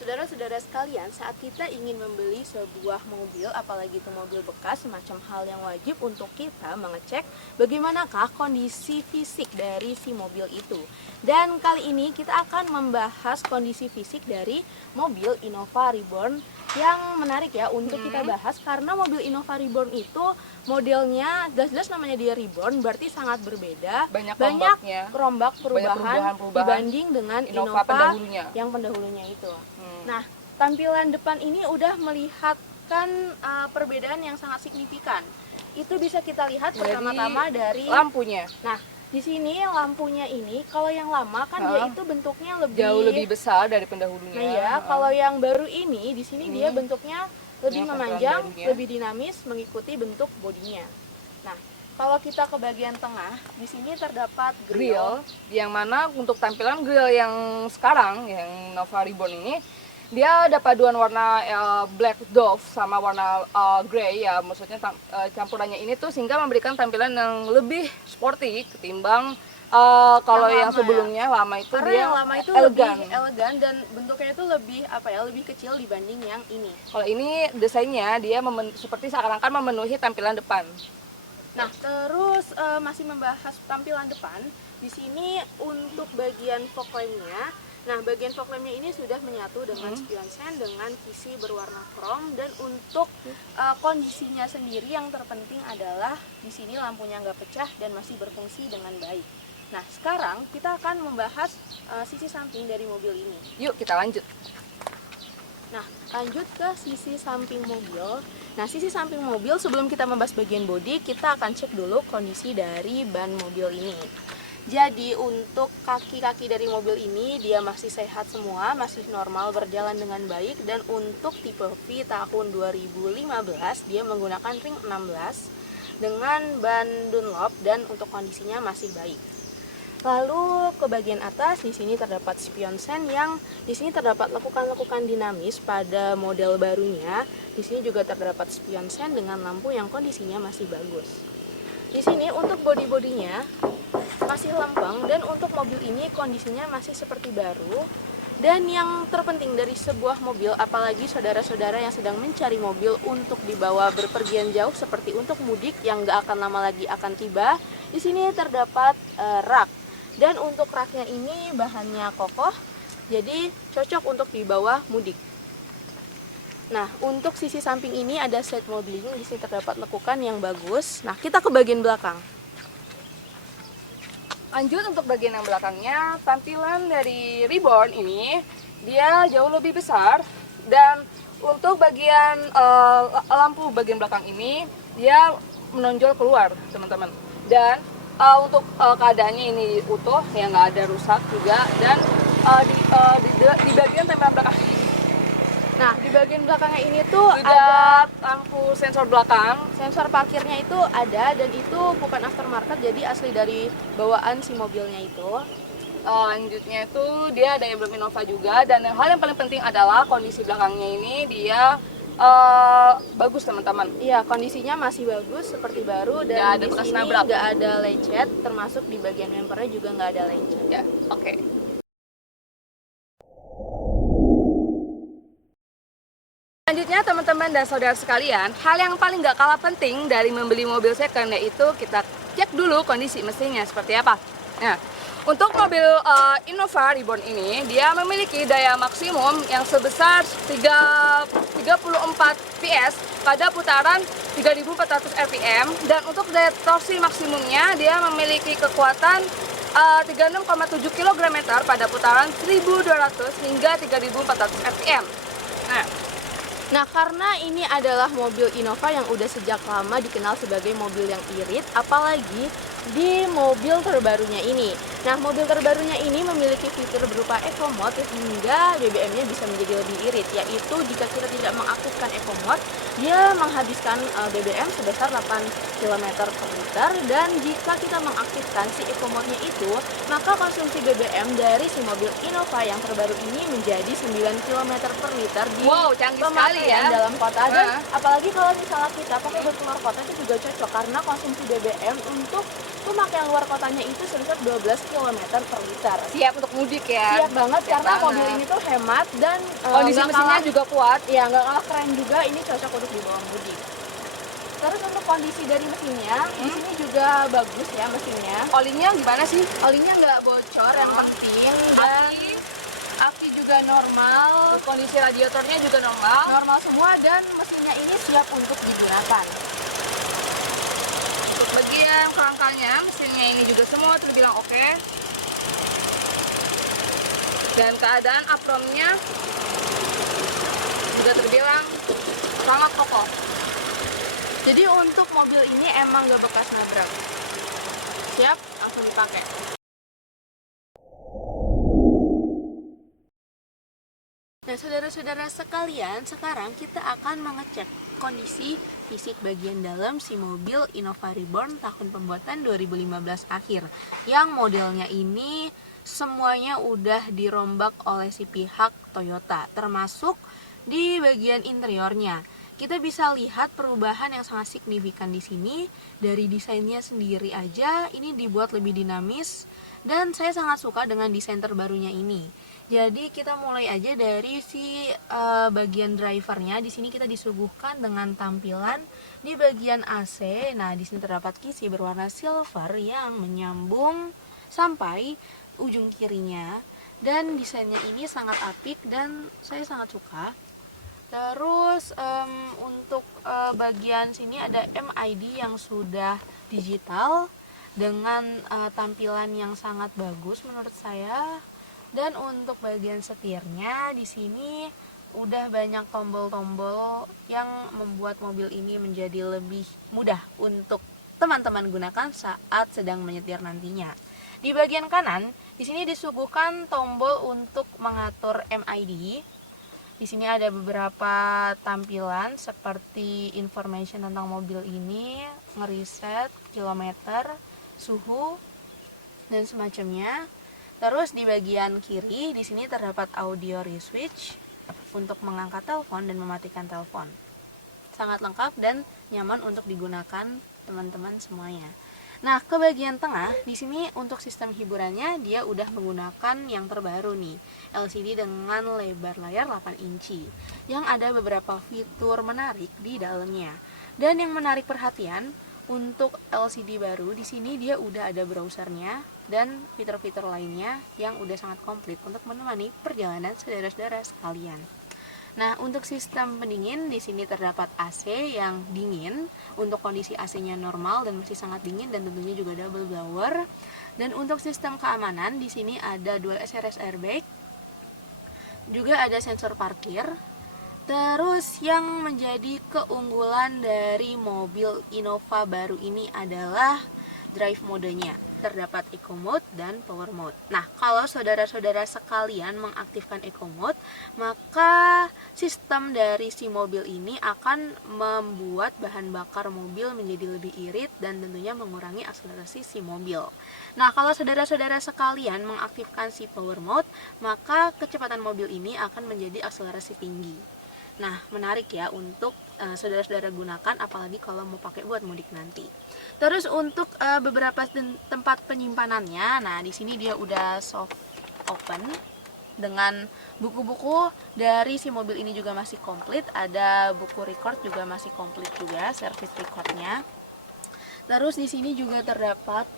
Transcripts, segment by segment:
Saudara-saudara sekalian, saat kita ingin membeli sebuah mobil, apalagi itu mobil bekas, semacam hal yang wajib untuk kita mengecek bagaimanakah kondisi fisik dari si mobil itu. Dan kali ini kita akan membahas kondisi fisik dari mobil Innova Reborn yang menarik ya untuk kita bahas, karena mobil Innova Reborn itu modelnya jelas-jelas namanya dia Reborn, berarti sangat berbeda, banyak rombak perubahan dibanding dengan Innova yang pendahulunya itu. Nah, tampilan depan ini udah melihatkan perbedaan yang sangat signifikan. Itu bisa kita lihat pertama-tama dari lampunya. Nah, di sini lampunya ini, kalau yang lama kan dia itu bentuknya jauh lebih besar dari pendahulunya. Nah ya, kalau yang baru ini di sini dia bentuknya lebih memanjang, lebih dinamis mengikuti bentuk bodinya. Nah, kalau kita ke bagian tengah, di sini terdapat grill, yang mana untuk tampilan grill yang sekarang, yang Innova Reborn ini, dia ada paduan warna black dove sama warna grey ya, maksudnya campurannya ini tuh sehingga memberikan tampilan yang lebih sporty ketimbang kalau yang sebelumnya lama itu. Karena dia yang lama itu elegan. lebih elegan dan bentuknya itu lebih lebih kecil dibanding yang ini. Kalau ini desainnya dia seperti seakan-akan memenuhi tampilan depan. Nah, terus masih membahas tampilan depan. Di sini untuk bagian fog lamp-nya, nah bagian fog lamp-nya ini sudah menyatu dengan spion sen dengan kisi berwarna krom, dan untuk kondisinya sendiri yang terpenting adalah di sini lampunya nggak pecah dan masih berfungsi dengan baik. Nah, sekarang kita akan membahas sisi samping dari mobil ini. Yuk kita lanjut. Nah, lanjut ke sisi samping mobil. Nah, sisi samping mobil sebelum kita membahas bagian bodi, kita akan cek dulu kondisi dari ban mobil ini. Jadi untuk kaki-kaki dari mobil ini dia masih sehat semua, masih normal, berjalan dengan baik. Dan untuk tipe V tahun 2015 dia menggunakan ring 16 dengan ban Dunlop dan untuk kondisinya masih baik. Lalu ke bagian atas, di sini terdapat spion sen yang di sini terdapat lekukan-lekukan dinamis pada model barunya. Di sini juga terdapat spion sen dengan lampu yang kondisinya masih bagus. Di sini untuk bodi-bodinya masih lempeng, dan untuk mobil ini kondisinya masih seperti baru. Dan yang terpenting dari sebuah mobil, apalagi saudara-saudara yang sedang mencari mobil untuk dibawa berpergian jauh seperti untuk mudik yang gak akan lama lagi akan tiba, di sini terdapat rak. Dan untuk raknya ini bahannya kokoh, jadi cocok untuk dibawa mudik. Nah, untuk sisi samping ini ada side molding, di sini terdapat lekukan yang bagus. Nah, kita ke bagian belakang. Lanjut untuk bagian yang belakangnya, tampilan dari Reborn ini dia jauh lebih besar, dan untuk bagian lampu bagian belakang ini dia menonjol keluar, teman-teman. Dan untuk keadaannya ini utuh, ya nggak ada rusak juga. Dan di bagian tampilan belakang, nah di bagian belakangnya ini tuh ada lampu sensor belakang, sensor parkirnya itu ada, dan itu bukan aftermarket, jadi asli dari bawaan si mobilnya itu. Lanjutnya itu dia ada emblem Innova juga, dan hal yang paling penting adalah kondisi belakangnya ini dia bagus, teman-teman. Iya, kondisinya masih bagus seperti baru, dan di sini nggak ada lecet, termasuk di bagian bumpernya juga nggak ada lecet. Ya, oke. Selanjutnya teman-teman dan saudara sekalian, hal yang paling gak kalah penting dari membeli mobil second yaitu kita cek dulu kondisi mesinnya seperti apa. Nah, untuk mobil Innova Reborn ini dia memiliki daya maksimum yang sebesar 34 PS pada putaran 3400 rpm, dan untuk daya torsi maksimumnya dia memiliki kekuatan 36,7 km pada putaran 1200 hingga 3400 rpm. Nah, karena ini adalah mobil Innova yang udah sejak lama dikenal sebagai mobil yang irit, apalagi di mobil terbarunya ini. Nah, mobil terbarunya ini memiliki fitur berupa Eco Mode hingga BBM-nya bisa menjadi lebih irit, yaitu jika kita tidak mengaktifkan Eco Mode, dia menghabiskan BBM sebesar 8 km per liter, dan jika kita mengaktifkan si Eco Mode-nya itu, maka konsumsi BBM dari si mobil Innova yang terbaru ini menjadi 9 km per liter di pemakaian dalam kota. Dan apalagi kalau misalnya kita pakai buat keluar kota itu juga cocok, karena konsumsi BBM untuk pemakaian luar kotanya itu sebesar 12 km per liter. Siap untuk mudik ya. Siap banget Siap karena banget. mobil ini tuh hemat dan Kondisi nggak mesinnya kalah- juga kuat. ya nggak kalah keren juga, ini cocok untuk dibawa mudik. Terus untuk kondisi dari mesinnya, di sini juga bagus ya mesinnya. Olinya gimana sih? Olinya nggak bocor yang penting, dan aki juga normal, Kondisi radiatornya juga normal. normal semua, dan mesinnya ini siap untuk digunakan. Untuk bagian kerangkanya, mesinnya ini juga semua terbilang oke. Dan keadaan apromnya juga terbilang sangat kokoh. Jadi untuk mobil ini emang gak bekas nabrak. Siap, langsung dipakai. Nah, saudara-saudara sekalian, sekarang kita akan mengecek kondisi fisik bagian dalam si mobil Innova Reborn tahun pembuatan 2015 akhir. Yang modelnya ini semuanya udah dirombak oleh si pihak Toyota, termasuk di bagian interiornya. Kita bisa lihat perubahan yang sangat signifikan di sini. Dari desainnya sendiri aja ini dibuat lebih dinamis, dan saya sangat suka dengan desain terbarunya ini. Jadi kita mulai aja dari si bagian drivernya. Di sini kita disuguhkan dengan tampilan di bagian AC. Nah, di sini terdapat kisi berwarna silver yang menyambung sampai ujung kirinya, dan desainnya ini sangat apik dan saya sangat suka. Terus untuk bagian sini ada MID yang sudah digital dengan tampilan yang sangat bagus menurut saya. Dan untuk bagian setirnya di sini udah banyak tombol-tombol yang membuat mobil ini menjadi lebih mudah untuk teman-teman gunakan saat sedang menyetir nantinya. Di bagian kanan di sini disuguhkan tombol untuk mengatur MID. Di sini ada beberapa tampilan seperti information tentang mobil ini, ngeriset, kilometer, suhu, dan semacamnya. Terus di bagian kiri di sini terdapat audio reswitch untuk mengangkat telepon dan mematikan telepon. Sangat lengkap dan nyaman untuk digunakan teman-teman semuanya. Nah, ke bagian tengah, di sini untuk sistem hiburannya dia udah menggunakan yang terbaru nih, LCD dengan lebar layar 8 inci, yang ada beberapa fitur menarik di dalamnya. Dan yang menarik perhatian, untuk LCD baru di sini dia udah ada browsernya dan fitur-fitur lainnya yang udah sangat komplit untuk menemani perjalanan saudara-saudara sekalian. Nah, untuk sistem pendingin di sini terdapat AC yang dingin. Untuk kondisi AC-nya normal dan masih sangat dingin, dan tentunya juga double blower. Dan untuk sistem keamanan di sini ada dual SRS airbag. Juga ada sensor parkir. Terus yang menjadi keunggulan dari mobil Innova baru ini adalah drive modenya. Terdapat Eco Mode dan Power Mode. Nah, kalau saudara-saudara sekalian mengaktifkan Eco Mode, maka sistem dari si mobil ini akan membuat bahan bakar mobil menjadi lebih irit dan tentunya mengurangi akselerasi si mobil. Nah, kalau saudara-saudara sekalian mengaktifkan si Power Mode, maka kecepatan mobil ini akan menjadi akselerasi tinggi. Nah, menarik ya untuk saudara-saudara gunakan, apalagi kalau mau pakai buat mudik nanti. Terus untuk beberapa tempat penyimpanannya, nah di sini dia udah soft open dengan buku-buku dari si mobil ini juga masih komplit. Ada buku record juga masih komplit juga, service recordnya. Terus di sini juga terdapat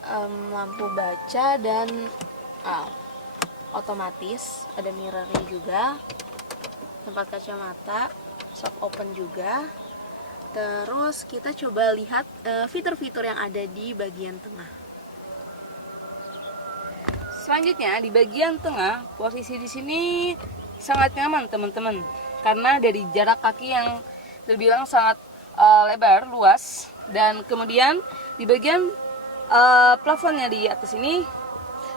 lampu baca dan otomatis, ada mirrornya juga. Tempat kacamata, soft open juga. Terus kita coba lihat fitur-fitur yang ada di bagian tengah. Selanjutnya di bagian tengah, posisi di sini sangat nyaman teman-teman, karena dari jarak kaki yang terbilang sangat lebar, luas, dan kemudian di bagian plafonnya di atas ini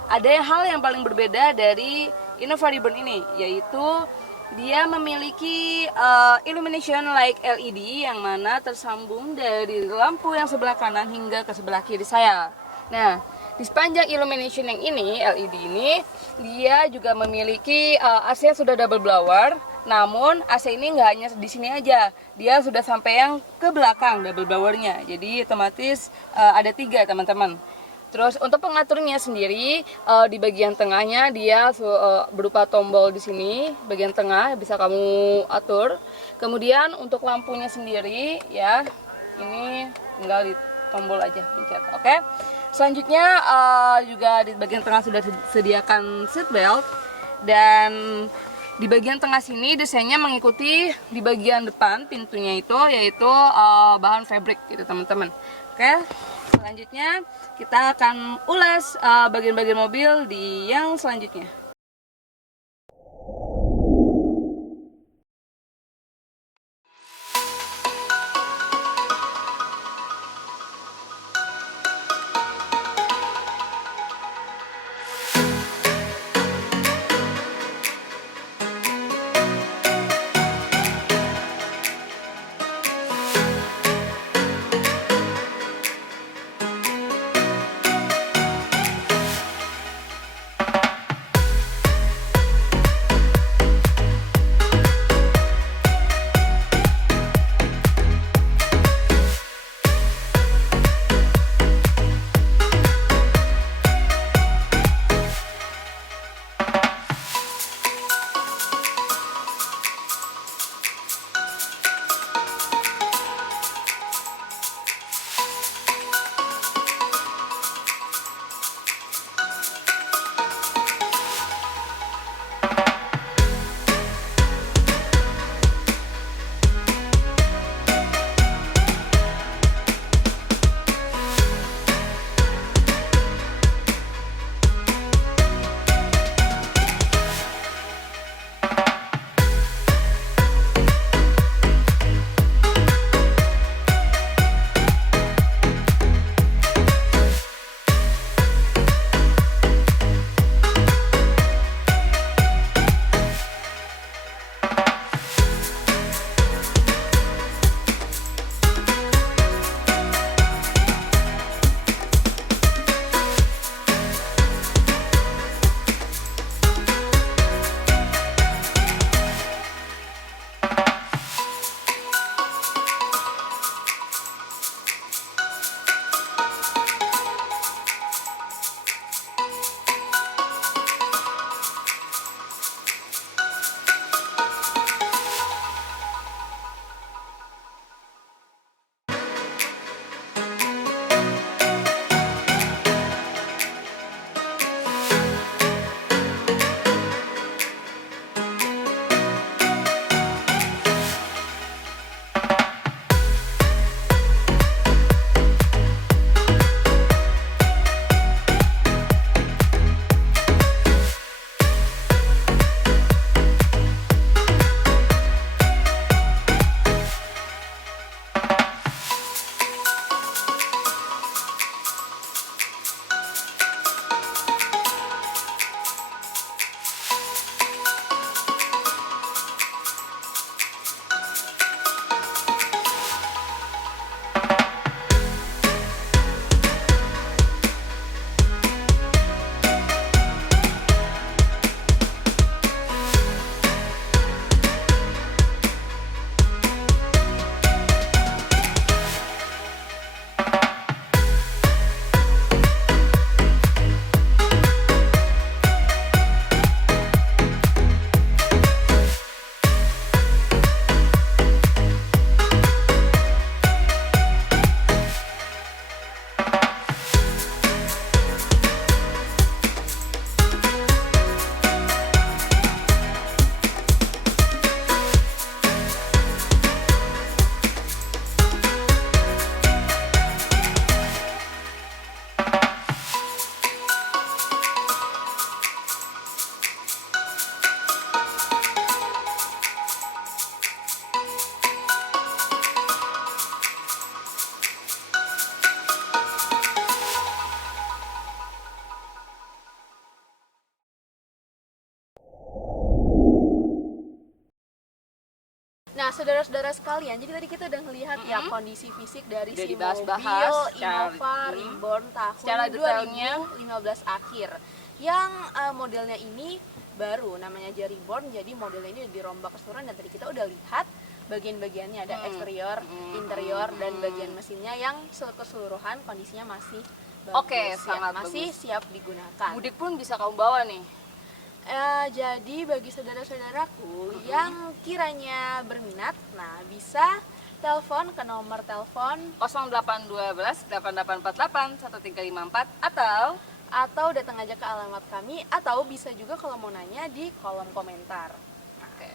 ada hal yang paling berbeda dari Innova Reborn ini, yaitu dia memiliki illumination light LED yang mana tersambung dari lampu yang sebelah kanan hingga ke sebelah kiri saya. Nah, di sepanjang illumination yang ini, LED ini, dia juga memiliki AC yang sudah double blower. Namun AC ini nggak hanya di sini aja, dia sudah sampai yang ke belakang double blowernya. Jadi otomatis ada 3 teman-teman. Terus untuk pengaturnya sendiri di bagian tengahnya dia berupa tombol di sini, bagian tengah bisa kamu atur. Kemudian untuk lampunya sendiri ya, ini tinggal di tombol aja pencet. Oke. Selanjutnya juga di bagian tengah sudah disediakan seat belt, dan di bagian tengah sini desainnya mengikuti di bagian depan pintunya itu, yaitu bahan fabric gitu teman-teman. Oke. Selanjutnya kita akan ulas bagian-bagian mobil di yang selanjutnya. Nah, saudara-saudara sekalian, jadi tadi kita udah ngelihat ya kondisi fisik dari Udah si dibahas-bahas mobil secara Innova Reborn tahun secara detailnya. 2015 akhir. Yang modelnya ini baru, namanya aja Reborn, jadi modelnya ini dirombak keseluruhan, dan tadi kita udah lihat bagian-bagiannya, ada eksterior, interior, dan bagian mesinnya yang keseluruhan kondisinya masih Oke, bagus, sangat yang masih bagus. siap digunakan. Mudik pun bisa kamu bawa nih. Jadi bagi saudara-saudaraku yang kiranya berminat, nah bisa telepon ke nomor telepon 0812 8848 1354 atau datang aja ke alamat kami, atau bisa juga kalau mau nanya di kolom komentar. Oke.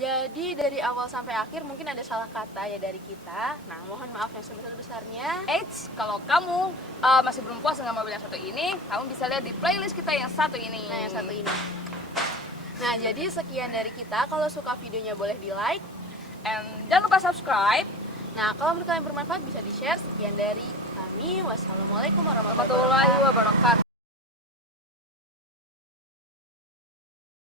Jadi dari awal sampai akhir mungkin ada salah kata ya dari kita. Nah, mohon maaf yang sebesar-besarnya. Eits, kalau kamu masih belum puas dengan mobil yang satu ini, kamu bisa lihat di playlist kita yang satu ini. Nah, yang satu ini. Nah, jadi sekian dari kita. Kalau suka videonya boleh di-like. And jangan lupa subscribe. Nah, kalau menurut kalian bermanfaat bisa di-share. Sekian dari kami. Wassalamualaikum warahmatullahi Warahmatullahi wabarakatuh. wabarakatuh.